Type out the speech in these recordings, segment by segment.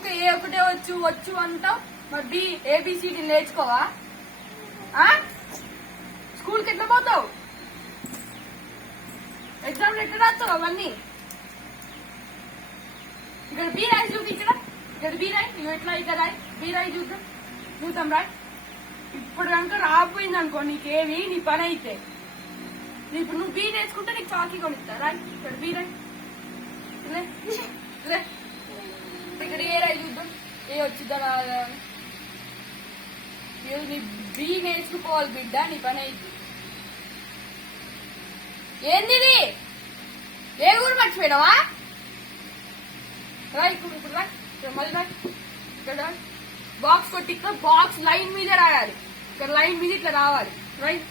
ఊకే ఏ ఒకటే వచ్చు వచ్చు అంటావు మరి బి ఏబిసిడి నేర్చుకోవా? ఆ? స్కూల్కి ఎట్లా పోతావు? ఎగ్జామ్ ఎట్లా రాస్తావు అవన్నీ? ఇక్కడ బీ రాయి చూపించరా ఇక్కడ. బీ రాయి. నువ్వు ఎట్లా ఇక్కడ రాయి? బీ రాయి చూద్దాం చూద్దాం రాయ్. ఇప్పుడు కనుక రాకపోయింది అనుకో నీకేవి నీ పని అయితే. ఇప్పుడు నువ్వు బీ నేర్చుకుంటే నీకు చాకీ కొనిస్తా. రాయ్. ఇక్కడ బీ రాయి లే లే ఇక్కడ ఏ రాయి చూద్దాం ఏ వచ్చిద్దా రాదా అని. మీరు నీ బీ నేర్చుకోవాలి బిడ్డ నీ పని అయితే ఏంది ఏ ఊరు మర్చిపోయినావా? రా ఇప్పుడు ఇప్పుడు రా మళ్ళీ రా ఇక్కడ బాక్స్ కొట్టి ఇక్కడ బాక్స్ లైన్ మీద రాయాలి. ఇక్కడ లైన్ మీద ఇట్లా రావాలి. రైట్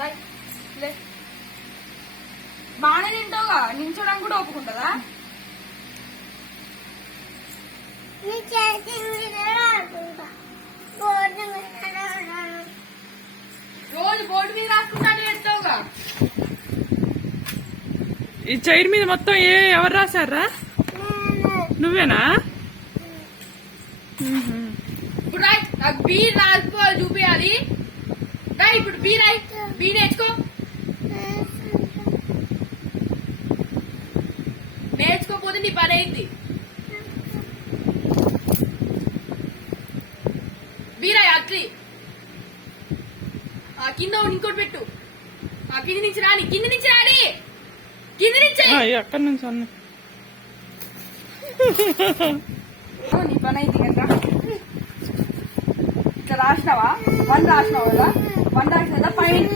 రైట్ లే బాగానే తింటావుగా? నించోడానికి కూడా ఒప్పుకుంటుందా నీ చేతి మీద రాకుండా బోర్డు మీద రాను. రోజు బోర్డు మీద రాసుకుంటానే చేస్తావుగా ఈ చైర్ మీద మొత్తం ఏ ఎవరు రాశారా? నువ్వేనా? ఇప్పుడు రాయ్ నాకు బీ రాసుకోవాలి చూపించాలి రాయ్ ఇప్పుడు బీ రాయ్ బీ నేర్చుకో. నేర్చుకోకపోతే నీ పని అయింది. ఆ కింద ఇంకోటి పెట్టు. ఆ కింది నుంచి రాని కింది నుంచి రాని! కింది నుంచి! అక్కడి నుంచి అన్న? నీ పని అయింది కదా ఇట్లా రాసినావా? వన్ రాసినావు కదా? వన్ రాసిన కదా ఫైన్.